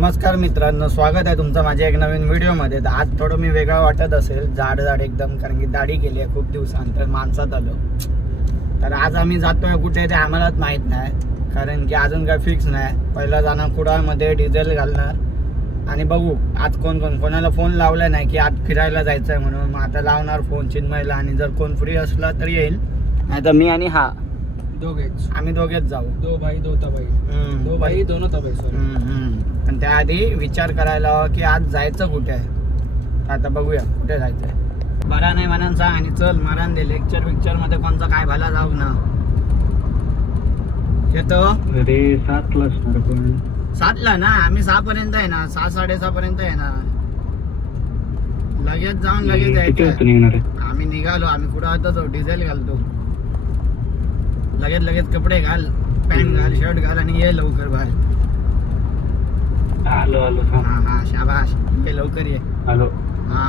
नमस्कार मित्रांनो, स्वागत आहे तुमचं माझ्या एक नवीन व्हिडिओमध्ये. तर आज थोडं मी वेगळं वाटत असेल, जाड एकदम, कारण की दाढी केली आहे खूप दिवसानंतर, माणसात आलो. तर आज आम्ही जातोय कुठे ते आम्हालाच माहीत नाही, कारण की अजून काय फिक्स नाही. पहिला जाणार कुडाळमध्ये, डिझेल घालणार आणि बघू आज कोणाला फोन लावला नाही की आज फिरायला जायचं आहे म्हणून. मग आता लावणार फोन चिन्मयला, आणि जर कोण फ्री असला तर येईल, नाही तर मी आणि आम्ही दोघेच जाऊ. दो भाई दो तबाई, दो भाई दोनों तबाई. पण त्याआधी विचार करायला हवा की आज जायचं कुठे आहे. आता बघूया कुठे जायचंय. बरा नाही म्हणून सांग आणि चल मारान दे. लेक्चर मध्ये कोणचा काय भला जाऊ ना. येतो अरे 7ला असणार पण 7ला ना, आम्ही 6 पर्यंत आहे ना, 6-6:30 पर्यंत आहे ना. लगेच जाऊन लगेच जायचं. आम्ही निघालो, आम्ही कुठं होतो, डिझेल घालतो. लगेच कपडे घाल, पॅन्ट घाल, शर्ट घाल आणि ये लवकर बाहेर. आलो हा शाबाश, ये लवकर ये. आलो. हा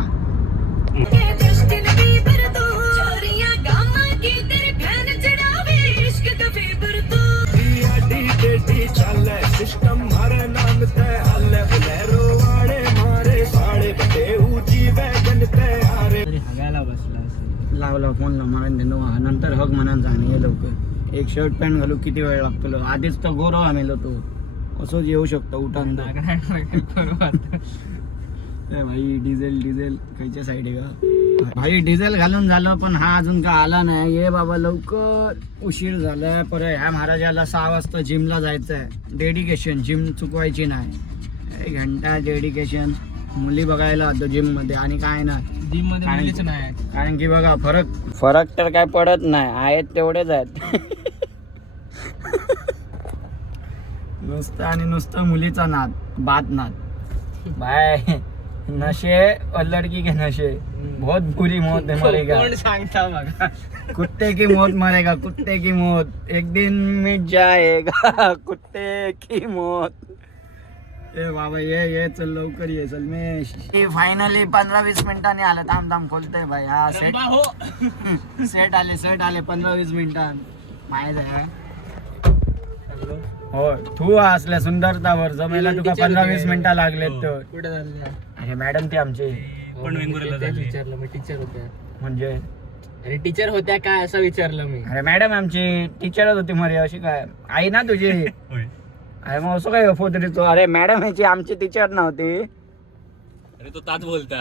लावला फोन मारून दे नंतर हक म्हणान सांग ये लवकर. एक शर्ट पॅन्ट घालू किती वेळ लागतो. आधीच तर गोरो आम्ही तो असंच येऊ शकतो उठान. भाई डिझेल खायच्या साईड आहे का भाई. डिझेल घालून झालं पण हा अजून का आला नाही. ये बाबा लवकर, उशीर झालाय. परत ह्या महाराजाला 6 वाजता जिमला जायचं आहे. डेडिकेशन, जिम चुकवायची नाही. 1 घंटा डेडिकेशन. मुली बघायला होतो जिम मध्ये आणि काय ना जिम मध्ये मुलीच नाही, कारण की बघा फरक तर काय पडत नाही, आहेत तेवढेच आहेत. नुसतं मुलीचा नाद, बात नाद. बाय नशे और लड़की के नशे बहुत बुरी मौत मरेगा. कोण सांगता बघा. कुत्ते की मौत मरेगा, कुत्ते की मौत. एक दिन मिट जाएगा कुत्ते की मौत. ए बाबा ये चल लवकर ये. चल मी फायनली 15-20 मिनिटांनी आलं. थांब खोलतोय भाई. हा सेट आले 15-20 मिनिटां. माहित आहे हो, तू असल्या सुंदरतावर जमेला तुका 15-20 मिनिटं लागलेत. तर कुठे झालं? अरे मॅडम ते आमचे पण विचारलं मी, टीचर होत्या म्हणजे. अरे टीचर होत्या काय असं विचारलं मी. अरे मॅडम आमची टीचरच होती मरे. अशी काय आई ना तुझी. अरे मग असं काय फोटो देतो. अरे मॅडम ह्याची आमची टीचर नव्हती. अरे तो ताच बोलता.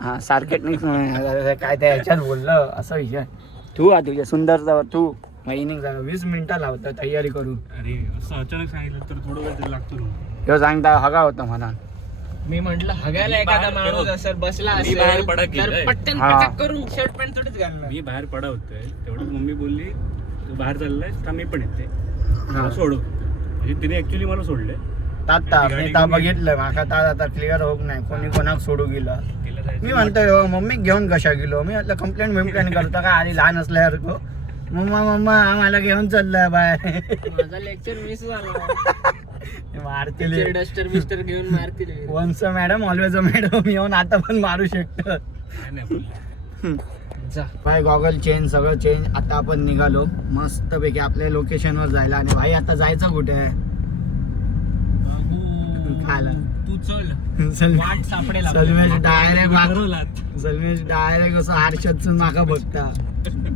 हा सार्केटिक्स काय त्या ह्याच्यात बोललं असं विषय. तू तुझ्या सुंदरतावर तू महिने 20 मिनिटं लावतं तयारी करू. अरे असं अचानक सांगितलं तर थोडं वेळ लागतो. ह्यो सांगता हगा होता म्हणा. मी म्हंटल हगायला एखादा माणूस असेल बसला असेल बाहेर पडा की तर काय? पटकन हा. पटक करून शर्ट पॅन्ट थोडीच घालणार. मी बाहेर पडा होतोय तेवढं मम्मी बोलली तू बाहेर चाललाय तर मी पण येते हा. मला सोडव. म्हणजे तिने ऍक्च्युली मला सोडले. तात्ता मी ता बघितलं माका ता आता क्लिअर होत नाही कोणी कोणाक सोडू गेलं. मी म्हणतोय हो मम्मी घेऊन कशा गेलो. मी म्हटलं कंप्लेंट करतो का आधी लहान असल्यासारखं. मम्मा आम्हाला घेऊन चाललाय बाहेर. माझा लेक्चर मिस झाला. मारतील डस्टर बिस्टर घेऊन मारतील. वन्स मॅडम ऑलवेज मॅडम येऊन आता पण मारू शकतो. जा भाई गॉगल चेंज, सगळं चेंज. आता आपण निघालो मस्त पैकी आपल्या लोकेशनवर जायला. आणि भाई आता जायचं कुठे आहे खायला. तू चल वाट सापडेल सलमेश डायरेक्ट असं आरशातून माका बघता.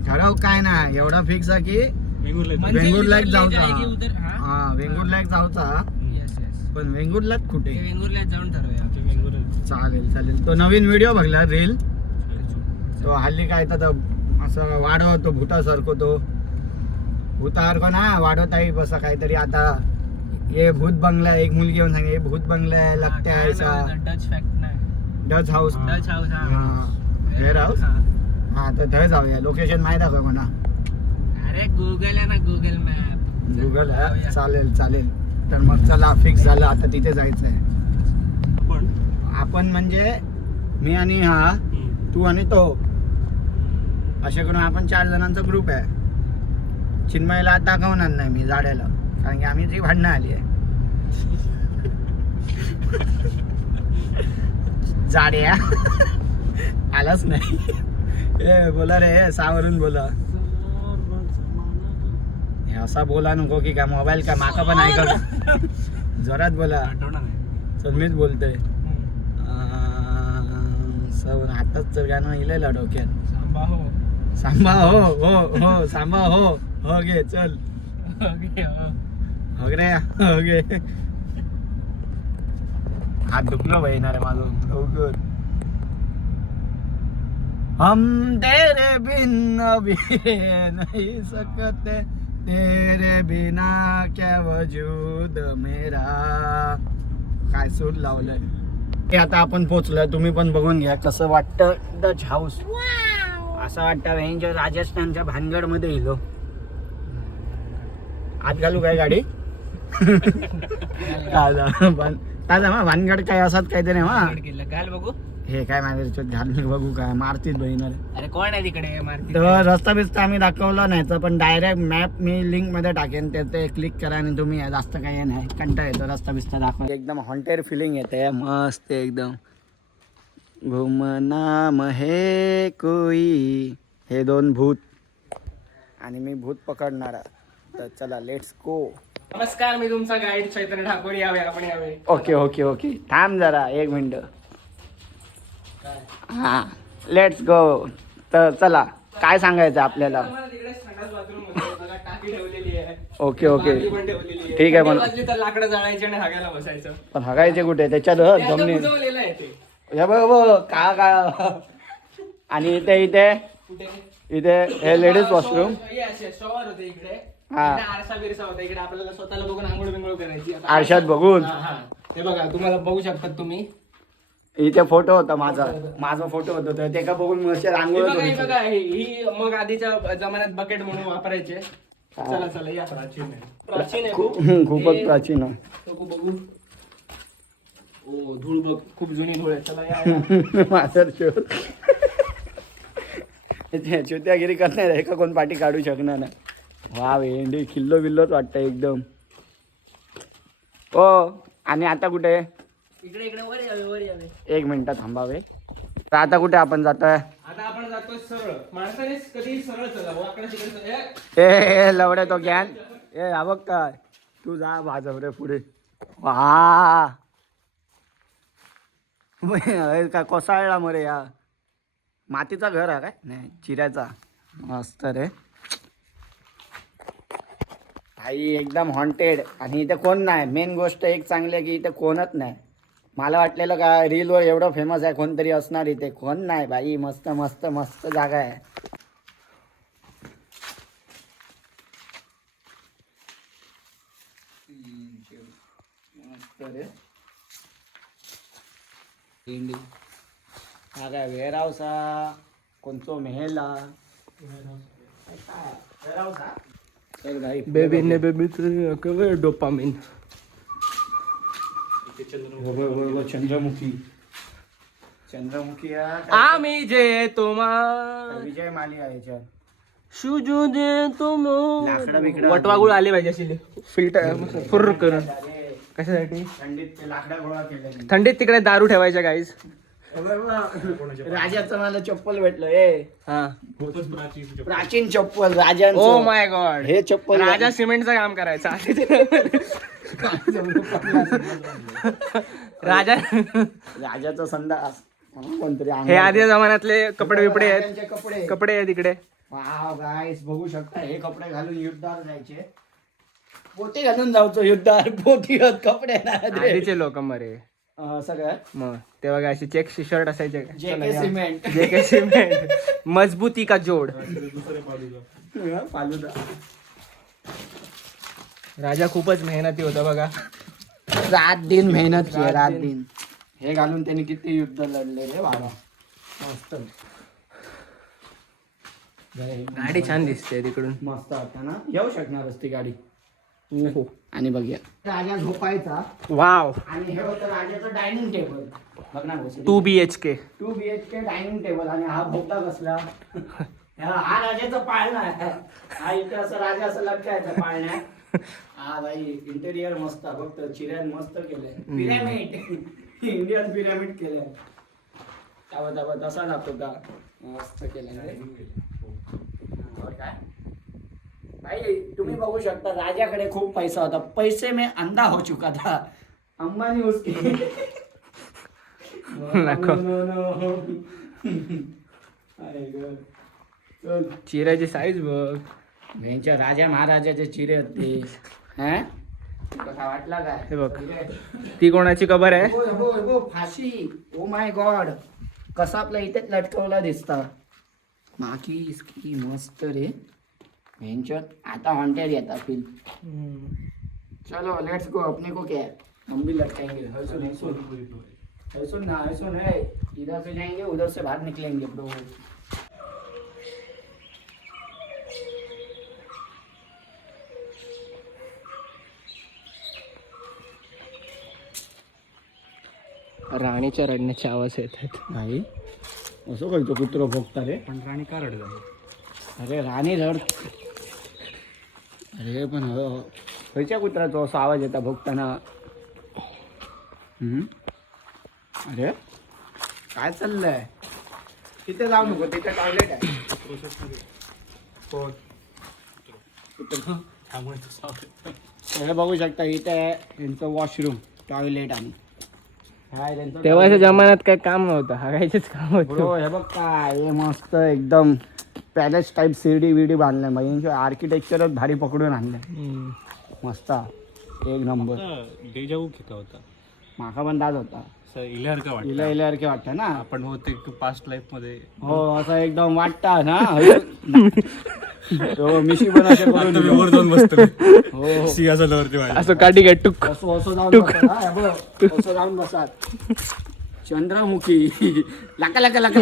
ठराव काय ना एवढा फिक्स आहे की वेंगुर्ला जाऊचा. हा वेंगुर्ला जाऊचा. पण वेंगुर्लात कुठे. वेंगुर्ल्यात जाऊन ठरवूया. चालेल. तो नवीन व्हिडिओ बघला रील. तो हल्ली काय तर असं वाढवतो भूतासारखं. तो भूतासारखं ना वाढवत आहे बसा काहीतरी. आता हे भूत बंगला, एक मुलगी येऊन सांगे हे भूत बंगला लागते आहे डच फॅक्ट नाही, Dutch house. Dutch house. Hair house. हा तर थंय जाऊया. लोकेशन माहित आहे का म्हणा. अरे गुगल आहे ना, गुगल मॅप. गुगल आहे. चालेल. तर मग चला फिक्स झालं आता तिथे जायचंय. आपण म्हणजे मी आणि हा, तू आणि तो, असे करून आपण 4 जणांचा ग्रुप आहे. चिन्मयला आता दाखवणार नाही मी जाड्याला, कारण की आम्ही जी भांडणं आली आहे. जाड्या आलाच नाही. ए बोला रे, सावरून बोला. असा बोला नको की काय मोबाईल काय माका पण ऐकत. जोरात बोला. चल मीच बोलतोय सवन आताच तर गाणं इलेलं डोक्यात. सांबा हो. सांबा हो हो हो सांबा हो हो गे चल ओके, हो. हो रे हो गे. हात दुखलं बहिणार आहे माझं लवकर. हम तेरे बिन अभी रह नहीं सकते तेरे बिना क्या वजूद मेरा. काय सूट लावलंय हे आता आपण पोचलोय. तुम्ही पण बघून घ्या कसं वाटतं. डच हाऊस असं वाटतं यांच्या राजस्थानच्या भानगड मध्ये येलो. आत घालू काय गाडी भानगड काय असत काहीतरी घाल बघू. हे काय माझ्या घालून बघू काय मारतीत बहिणार. अरे कोण आहे तिकडे मारती? तर रस्ता बिस्ता आम्ही दाखवला नाही तर पण डायरेक्ट मॅप मी लिंक मध्ये टाकेन ते क्लिक करा आणि तुम्ही या. जास्त काही नाही कंटाळा येतो रस्ता बिस्ता दाखवा. एकदम हॉन्टेड फिलिंग येते मस्त एकदम. घुमनाम हे कोई हे दोन भूत आणि मी भूत पकडणारा. तर चला लेट्स गो. नमस्कार, मी तुमचा गाईड चैतन्य ठाकूर. यावे आपण यावे. ओके ओके ओके थांब जरा 1 मिनिट. हा लेट्स गो. तर चला काय सांगायचं आपल्याला. तिकडे संडास बाथरूम मध्ये बघा, टाकी ठेवलेली आहे. ओके ओके बादली पण ठेवलेली आहे. ठीक आहे पण वाजली तर लाकडं जाळायची आणि हागायला बसायचं. पण हगायचे कुठे त्याच्यात ते आता जमिनी बुजवलेलं आहे ते. हे बघ का का. आणि इथे इथे कुठे? इथे हे लेडीज वॉशरूम. शॉवर होते इकडे. हा. इकडे आरसा बिरसा होता. इकडे आपल्याला स्वतःला बघून आंघोळ बिंघोळ करायची. आता आरशात बघून हा, हा. हे बघा तुम्हाला बघू शकतात तुम्ही. इथे फोटो होता माझा फोटो होता तर ते का बघून मस्त हे आंघोळ बघा, हे करू. बघा, ही मग आधीच्या जमान्यात बकेट म्हणून वापरायचे. चला चला या. प्राचीन आहे खूप. खूपच प्राचीन आहे. नको बघू. ओ धूळ बघ, खूप जुनी धूळ आहे. चला या. मास्टर शोध चुत्यागिरी करणार आहे का कोण पाठी काढू शकणार नाही. वा भेंडी किल्लो बिल्लोच वाटतं एकदम. हो आणि आता कुठे इकडे इकडे वर यावे, वर यावे. 1 मिनिट थांबावे. तर आता कुठे आपण जातोय. आता आपण जातोय सरळ. माणसाने कधी सरळ चला वाकडं तिकडे. ए लवडे तो ज्ञान ए हा बघ काय तू जा भाजप रे पुढे. वा काय कोसळला मरे या. मातीचा घर आहे काय नाही चिऱ्याचा. मस्त रे भाई एकदम हॉन्टेड. आणि इथे कोण नाही. मेन गोष्ट एक चांगली आहे की इथे कोणच नाही. मला वाटलेलं का रीलवर एवढं फेमस आहे कोणतरी असणार इथे. कोण नाही भाई. मस्त मस्त मस्त जागा आहे. मस्त रे. हा काय वेअर हाऊस हा कोणतो मेहल हा काय वेअर हाऊस हा. चल भाई बेबीने बेबी डोपामिन. चंद्रमुखी चंद्रमुखी आम्ही जे तुम्हा विजय माली आहे याच्यात. शुजू दे तुम. लाकडं बिकडं वटवागुळ आले पाहिजे अशी फिल्टर फुर्र करून. अरे, कशासाठी? थंडीत ते लाकडा गोळा केले. थंडीत तिकडे दारू ठेवायच्या गाईज. राजाचं मला चप्पल भेटलं ए. हा. प्राचीन चप्पल राजांचं. Oh my God. हे चप्पल राजा सिमेंटचं काम करायचं. राजा राजाचं संडास कोणतरी हे आधीच्या जमान्यातले कपडे बिपडे आहेत. राजांचे कपडे. कपडे आहेत इकडे. वाव गाईस बघू शकता हे कपडे घालून युद्धावर जायचे. पोती घालून जायचो युद्धावर. पोती कपडे नाही आधीचे लोक मरे सगळं. मग तेव्हा काय अशी चेक शर्ट असायचे. JK cement. JK cement. मजबूती का जोड. फालुदा. राजा खूपच मेहनती होता बघा. रात दिन मेहनत केली. रात रात दिन. दिन हे घालून त्यांनी किती युद्ध लढले रे बाबा. मस्त गाडी छान दिसते तिकडून. मस्त वाटतं ना. येऊ शकणार ती गाडी. ओहो. आणि बघूया राजा झोपायचा. वाव. आणि हे होतं राजाचं डायनिंग टेबल. बघ ना 2 BHK. 2 BHK dining table. आणि हा भोगता कसला. हा राजाचा पाळणा आहे. हा इथे असं राजा असं लटकायचा पाळण्यात. हा भाई इंटेरियर मस्त फक्त चिऱ्यान मस्त केलंय. पिरॅमिड इंडियन पिरॅमिड केलंय. त्यावर तसा लागतो का मस्त केलंय. काय भाई तुम्ही बघू शकता राजाकडे खूप पैसा होता. पैसे में अंधा हो चुका था. अंबानी उसकी नको. चल चिऱ्याची साईज बघ. यांच्या राजा महाराजाचे चिरे होते हा तुला काय वाटला काय हे बघ. ती कोणाची कबर आहे? हो हो हो फाशी ओ माय गॉड कसा आपला इथेच लटकवला दिसता बाकी इसकी मस्त रे यांच्यात आता हॉन्टेड येतात फिल्म चलो लेट्स गो अपने को क्या है हम भी लटकाएंगे हंसुन ना हंसुन है इधर से जाएंगे उधर से बाहर निकलेंगे ब्रो राणीच्या रडण्याचे आवाज येतात. नाही असं करतो कुत्र भोगता रे पण राणी का रडत आहे? अरे राणी रड अरे पण खयच्या कुत्राचो असं आवाज येता भोगताना अरे काय चाललंय तिथे जाऊ नको तिथे टॉयलेट आहे कुत्रं. त्यामुळे तसं आवडतं. हे बघू शकता इथे यांचं वॉशरूम टॉयलेट आणि हाय त्यांचं तेव्हाच्या जमान्यात काय काम नव्हतं, हागायचंच काम ब्रो होतं. हे बघ काय हे मस्त एकदम पॅलेस टाईप सीडी विडी बांधलाय म्हणजे आर्किटेक्चरच भारी पकडून आणलंय मस्त एक नंबर डेजावू घेतला होता. माका पण दाद होता असं इल्यासारखं वाटतं. इला इल्यासारखे वाटतं ना आपण होते पास्ट लाईफ मध्ये. हो असं एकदम वाटतं ना हो मिशी पण असे करून आता मी दिलं. वर जाऊन बसतो. हो सिंहासनावरती माझ्या. असं काठी काय टुक. असं जाऊन बसा हा, हे बघ. असं जाऊन बसात चंद्रमुखी लाका लाका लाका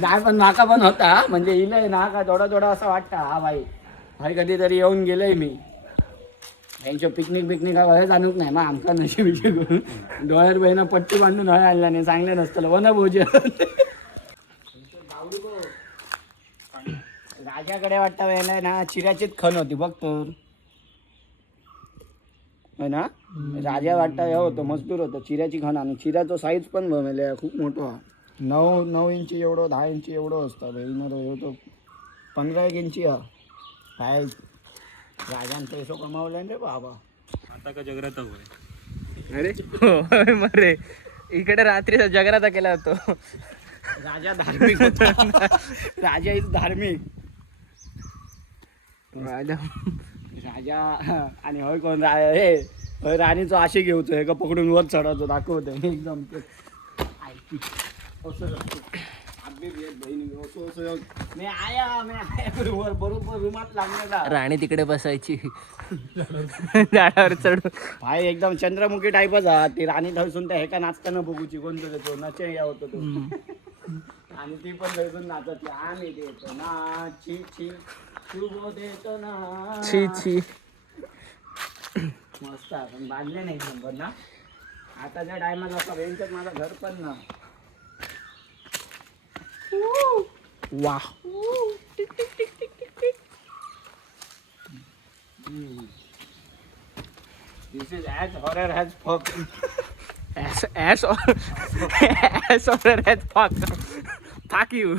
नाही पण नाका पण होता म्हणजे इलय ना का थोडा थोडा असं वाटतं हा भाई भाई कधीतरी येऊन गेलोय मी यांच्या पिकनिक बिकनिक काय जाणूच नाही मग आमका नशी बिशी करून डोळ्यावर बहिणं पट्टी बांधून हय आणला नाही चांगलं नसतं वन भोजन राजाकडे वाटतं वेळेला ना चिऱ्याचीच खण होती बघ तर है ना राजा वाटतं हे होतं मजदूर होतं चिऱ्याची खण आणि चिऱ्याचा साईज पण बघले खूप मोठा 9 इंची एवढं 10 इंची एवढं असतं बहिणं तो 15 इंची हा काय राजान पैसे कमावले रे बाबा आता का जगरात होय. अरे हो, मरे इकडे रात्रीचा जगराता केला होतो. राजा धार्मिक होता राजा इज धार्मिक राजा आणि होय कोण हे होय राणीचो आशे घेऊचो हे का पकडून वर चढवतो दाखवतो एकदम ते असं मी आया वर बरोबर रुमात लागलेला राणी तिकडे बसायची झाडावर चढून. भाई एकदम चंद्रमुखी टाईपच हा ती राणी थळसून त्या एका नाचताना बघूची कोणतं तो नचे या होतो तो आणि ती पण थळसून नाचत आम्ही देतो ना छी छी शुभ देतो ना छी छी. मस्त पण बांधले नाही नंबर ना आताच्या टायमात असं बेंचच माझं घर पण ना वा. दिस इज ॲज हॉरर हॅज फक Ass or red fuck. Fuck you.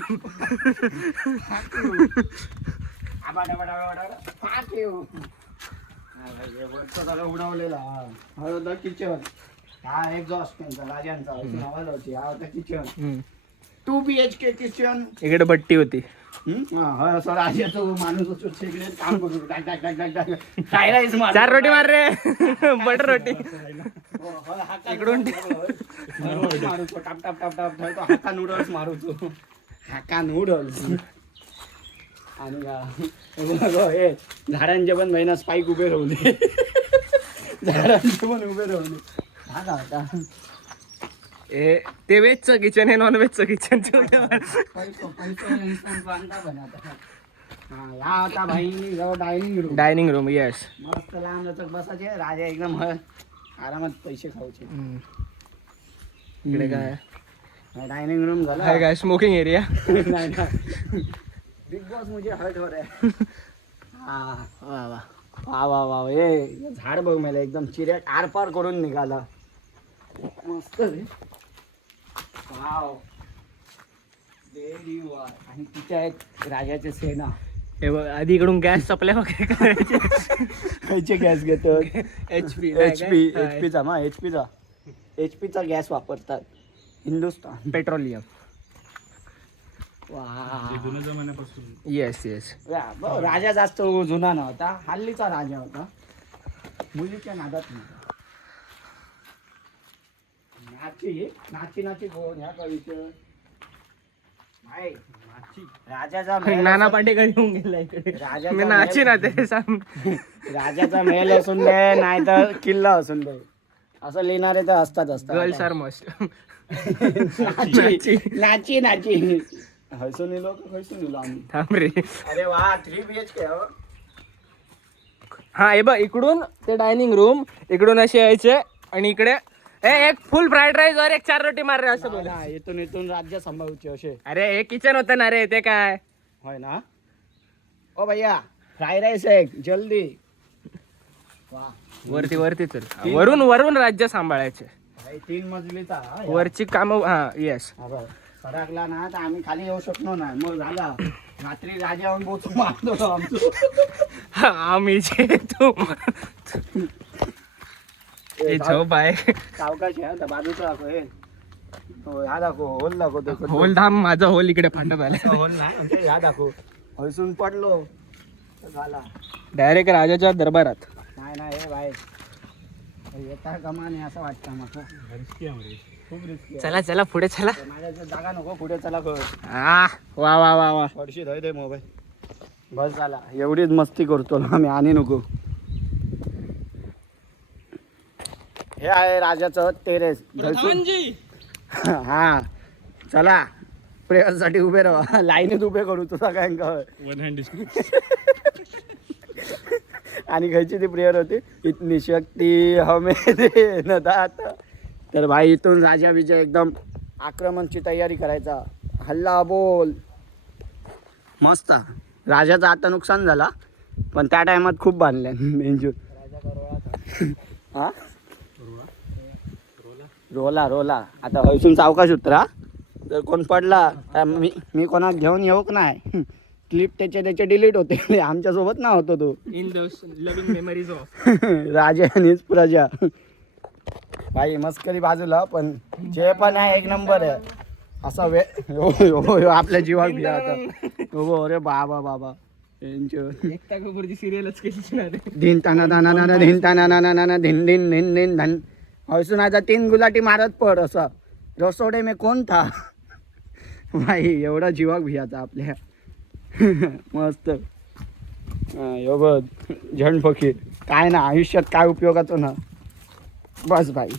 उडवलेला हा होता किचन हा एक्झॉस्ट त्यांचा राजांचा आवाज होती हा होता किचन 2 BHK किचन इकडे भट्टी होती. हा असं राजाचं माणूस असतो तिकडे काम करू टाक टाक टाक टाक टाक टायराईज मार 4 रोटी मार रे. बटर रोटी. इकडून मारूचो टाप टाप टाप टाप तो हाका नूडल्स मारूचो हाका नूडल्स आणि हे झाडांचे पण महिना स्पाईक उभे राहले झाडांचे पण उभे राहले हा का होता ते व्हेजचं किचन आहे नॉन व्हेजचं किचन. हा आता भाई dining room dining room. Yes. मस्त लहान लचक बसायचे राजा एकदम आरामात पैसे खायचे इकडे काय डायनिंग रूम झाला आहे काय स्मोकिंग एरिया. नाही बिग बॉस मुझे हर्ट हो रहा है हा वा वा. वा वा वा हे झाड बघ मला एकदम चिऱ्या आरपार करून निघाला मस्त रे वाव देव आणि तिच्या एक राजाचे सेना हे बघ आधी इकडून गॅस सप्लाय वगैरे करायचे. खायचे गॅस घेतो HP एचपीचा मग एचपीचा गॅस वापरतात हिंदुस्तान पेट्रोलियम. ते जुन्या जमान्यापासून. Yes yes. राजा जास्त जुना नव्हता, हल्लीचा राजा होता, मुलीच्या नादात नव्हता. नाची नाची कोण ह्या कवीचं राजाचा महल नाना असून- पाटेकर येऊन गेला इकडे. राजाचा मी नाची ना ते सांग. राजाचा महल असून दे नाही तर किल्ला असून दे असं लिहिणारे तर असतात गर्ल्स आर मस्ट. नाची नाची नाची हसून इलो आम्ही. थांब रे. अरे वा 3 BHK हो. हा हे बघ इकडून ते डायनिंग रूम, इकडून असे यायचे आणि इकडे एक फुल फ्राईड राईस और एक 4 रोटी मार रे असं बोल. ना, इथून राज्य सांभाळूचे असे अरे हे किचन होतं ना रे, ते काय होय ना. ओ भैया फ्राय राईस एक जल्दी. वा वरती वरती चल. वरून राज्य सांभाळायचे. 3 मजलीचा हा, या. वरची काम. हा येस. हा बघ. सरकला ना तर आम्ही खाली येऊ शकलो नाही, मग झाला रात्री राजाहून बोचून मारतो आमचं. आम्ही जे तू झोप आहे. सावकाश आहे आता बाजूचा दाखव हे. हो, ह्या दाखव होल दाखवतो. होल धाम माझा होल इकडे फाटत आला. होल नाही म्हणजे ह्या दाखव. हसून पडलो तर झाला. डायरेक्ट राजाच्या दरबारात. नाही हे बाहेर येता कमा नाही असं वाटतं मला. रिस्की आहे रे. खूप रिस्की चला चला पुढे चला. माझ्या जागा नको पुढे चला कर. वा वा वा वा. थोडीशी धय दे मोबाईल. बस झाला एवढीच मस्ती करतो ना आम्ही आणि नको. हे आहे राजाचं टेरेस. हा चला प्रेयरसाठी उभे राहा. लाईनीत उभे करू तुला काय वन हँड आणि खायची ती प्रेयर होती इतनी शक्ती हमे दे न दाता. तर भाई इथून राजा विजय एकदम आक्रमणची तयारी करायचा. हल्ला बोल मस्त. राजाचं आता नुकसान झाला पण त्या टायमात खूप बांधल्या मेंजूर. हा रोला आता हयसून सावकाश उतरा. जर कोण पडला तर मी कोणाक घेऊन येऊक नाही. क्लिप त्याचे डिलीट होते. आमच्यासोबत ना होतो तो. In those loving memories of राजा आणिच प्रजा. भाई मस्करी बाजूला पण जे पण आहे एक नंबर आहे. असा आपल्या जीवाक भिया आता. हो अरे बाबा एकता कपूरची सिरियलच केली ना रे. धिन ताना दाना नाना धिन ताना नाना नाना धिन धिन धिन धिन धन. हसून आता 3 गुलाटी मारत पड असं. रसोडे में कोण था. भाई एवढा जीवाक भियाचा आपल्या. मस्त. यो बघ झण फकीर काय ना आयुष्यात काय उपयोगाचं ना. बस भाई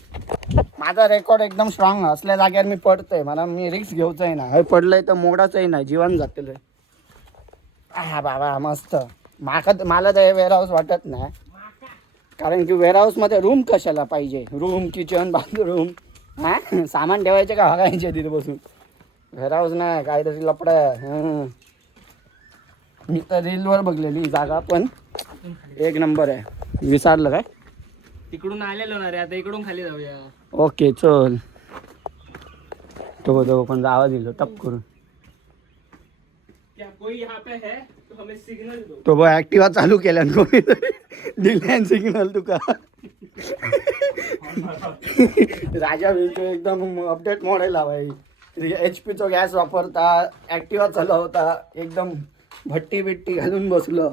माझा रेकॉर्ड एकदम स्ट्रॉंग असल्या जाग्यावर मी पडतोय. मला मी रिक्स घेऊचंय ना. हे पडलंय तर मोडाचंही नाही जीवन जातील. हा बाबा मस्त. मला तर हे वेअरहाऊस वाटत नाही कारण की वेअरहाऊसमध्ये रूम कशाला पाहिजे. रूम किचन बाथरूम हा सामान ठेवायचे का हगायचे तिथे बसून. वेअरहाऊस नाही काहीतरी लपडा आहे. मी तर रीलवर बघलेली जागा पण एक नंबर आहे. विसरलं काय. तिकडून आलेलो ना रे, आता इकडून खाली जाऊया. ओके चल. तो पण आवाज दिलो टप करून. क्या कोई यहाँ पे है तो हमें सिग्नल दो. तो बघ ऍक्टिवा चालू केल्या कोणीतरी दिल्यान सिग्नल तुका. राजा विंटू एकदम अपडेट मॉडेल भाई. HP गॅस वापरता ऍक्टिवा चालवता एकदम भट्टी बिट्टी घालून बसलो.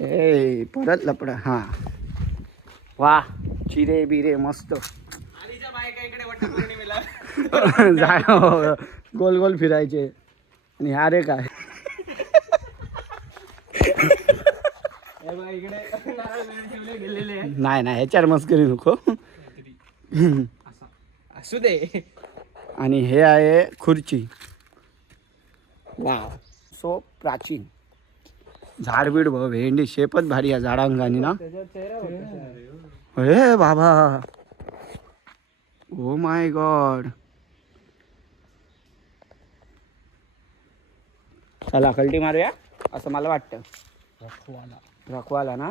ए परत लपडा. हा वा चिरे बिरे मस्त. आधीच्या बायका इकडे वटपौर्णिमेला जाय गोल गोल फिरायचे. आणि ह्या रे काय हे बघा इकडे नारळ बिरळ ठेवले गेलेले आहे. नाही ह्याच्यावर मस्करी नको. असू दे. आणि हे आहे खुर्ची. वा सो प्राचीन. झाडबीड बघ भेंडी शेपच भारी आहे झाडांगानी ना. हे बाबा ओ माय गॉड. चला कल्टी मारूया असं मला वाटतं. रखवाला ना.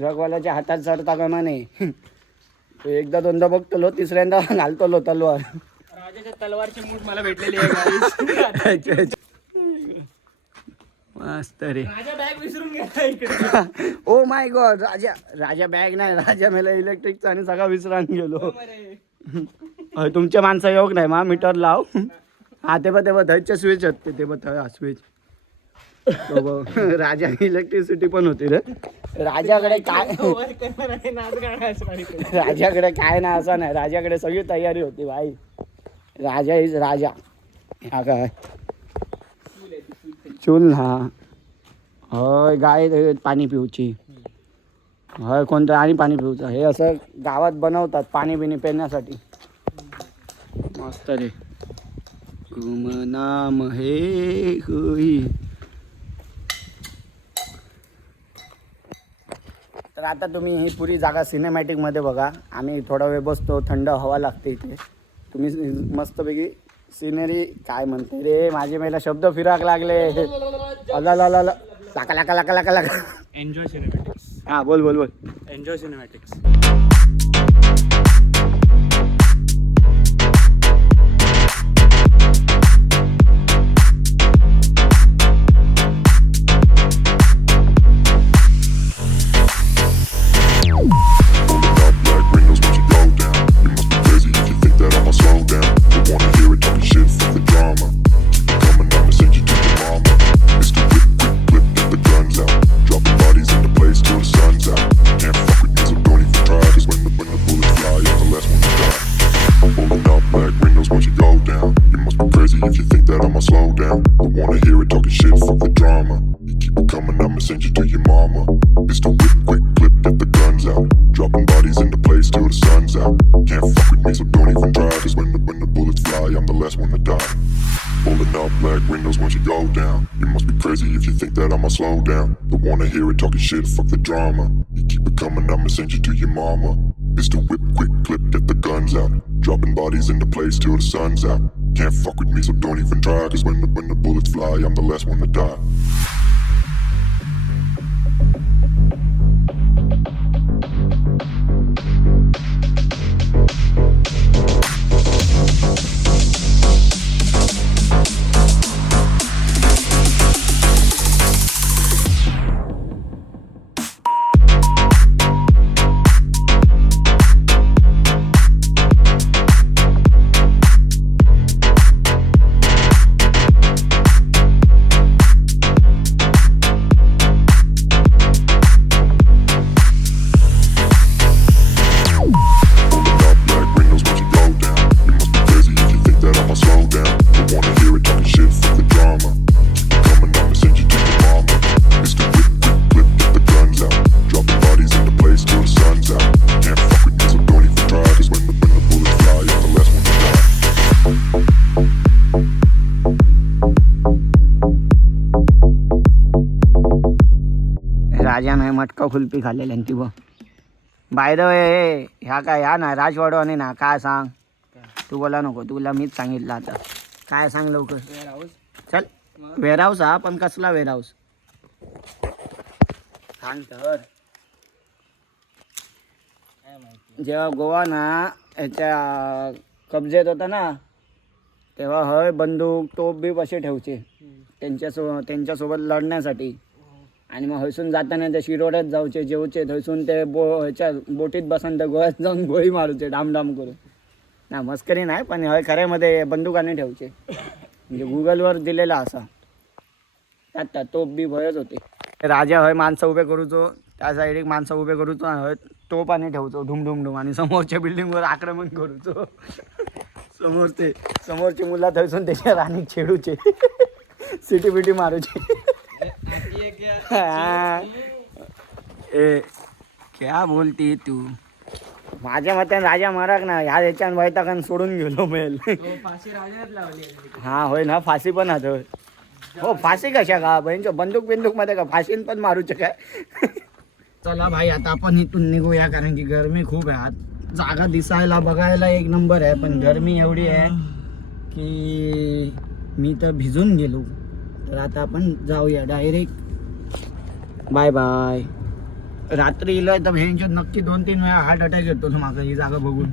रखवाल्याच्या हातात चढता कामा नाही. एकदा दोनदा बघतलो तिसऱ्यांदा घालतलो तलवार. राजाच्या तलवारची मूठ मला भेटलेली आहे guys. मस्त रे. राजा बॅग विसरून गेला इकडे. Oh my God, Raja bag नाही, राजा मला इलेक्ट्रिकचा आणि सगळा विसरून गेलो. अरे, तुमच्या माणसा योग नाही मा मीटर लाव. हा ते बघ धैच्या स्विच होते ते बघ स्विच. राजा इलेक्ट्रिसिटी पण होती रे. राजाकडे काय वर करणार आणि नाच गाणं असणार इकडे. राजाकडे काय ना असं नाही, राजाकडे सगळी तयारी होती भाई. राजा इज राजा. हा काय चूल ना हय गाय पाणी पिऊची हय कोणतं आणि पाणी पिऊचं हे असं गावात बनवतात पाणी बिणी पिण्यासाठी. मस्त रे. नाम हे होई. तर आता तुम्ही ही पुरी जागा सिनेमॅटिक मध्ये बघा. आम्ही थोडा वेळ बसतो, थंड हवा लागते इथे. तुम्ही मस्तपैकी सिनरी काय म्हणते रे माझे मेला शब्द फिराक लागले. लाका लाका लाका लाका लाका. Enjoy cinematics. हा बोल enjoy cinematics. Slow down, don't wanna hear it talking shit, fuck the drama. You keep it coming, I'ma send you to your mama. It's the whip, quick clip, get the guns out. Dropping bodies into place till the sun's out. Can't fuck with me, so don't even try. Cause when the bullets fly, I'm the last one to die. राजाने मटका कुल्फी खाल्लेली ती बघ. By the way ह्या काय ह्या ना राजवाडो आणि ना काय सांग तू बोला नको, तुला मीच सांगितलं आता. काय सांग लवकर. चल वेअरहाऊस हा, पण कसला वेअरहाऊस सांग तर. जेव्हा गोवा ना याच्या कब्जेत होता ना तेव्हा हय बंदूक तोप बीप असे ठेवचे त्यांच्यासोबत लढण्यासाठी. आणि मग हयसून जाताना त्या शिरोड्यात जाऊचे जेवचे, थंयसून ते ह्याच्या बोटीत बसून त्या गोव्यात जाऊन गोळी मारूचे डाम करून. ना मस्करी नाही, पण हय खऱ्यामध्ये बंदुकाने ठेवचे. म्हणजे गुगलवर दिलेला असा त्यात तोप बी भयच होते. राजा हय माणसं उभे करूचो, त्या साईडीक माणसं उभे करूचो, हय तोप आणि ठेवचो ढुम आणि समोरच्या बिल्डिंगवर आक्रमण करूचो. समोरची मुलं थंयसून त्याच्या राणीक छेडूचे सिटी बिटी मारूचे. ए क्या बोलती तू. माझ्या मते राजा महाराज ना ह्याच्यान वैतागान सोडून गेलो मेल. फाशी राजाच लावली. हा होय ना, फाशी पण हात. हो फाशी कशा का बहिणच्या बंदूक मध्ये का फाशीन पण मारूचे काय. चला भाई आता आपण इथून निघूया, कारण की गरमी खूप आहे. आज जागा दिसायला बघायला एक नंबर आहे, पण गरमी एवढी आहे की मी तर भिजून गेलो. तर आता आपण जाऊया डायरेक्ट. Bye bye. रात्री इलं तर भेंच्या नक्की 2-3 वेळा हार्ट अटॅक येतो माझा ही जागा बघून.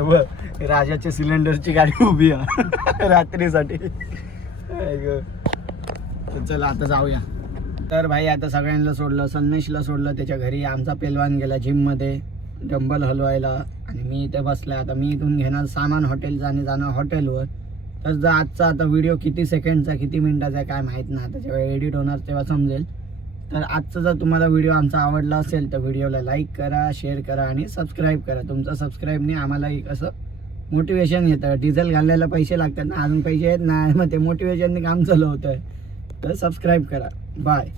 बघ, राजाच्या सिलेंडरची गाडी उभी आहे रात्रीसाठी. आई गं. तर चला आता जाऊया. तर भाई आता सगळ्यांना सोडलं, सन्मेशला सोडलं त्याच्या घरी. आमचा पेलवान गेला जिममध्ये डंबल हलवायला आणि मी इथे बसला. आता मी इथून घेणार सामान हॉटेलचं आणि जाणार हॉटेलवर. तर जर आजचा आता व्हिडिओ किती सेकंडचा किती मिनिटाचा आहे काय माहीत नाही, आता जेव्हा एडिट होणार तेव्हा समजेल. तर आजचा जर तुम्हाला व्हिडिओ आमचा आवडला असेल तर व्हिडिओला लाईक करा, शेअर करा आणि सबस्क्राईब करा. तुमचं सबस्क्राईबने आम्हालाही कसं मोटिवेशन येतं. डिझेल घालायला पैसे लागतात ना, अजून पैसे येत नाही, मग ते मोटिवेशनने काम चालू होतं आहे. तर सबस्क्राईब करा. बाय.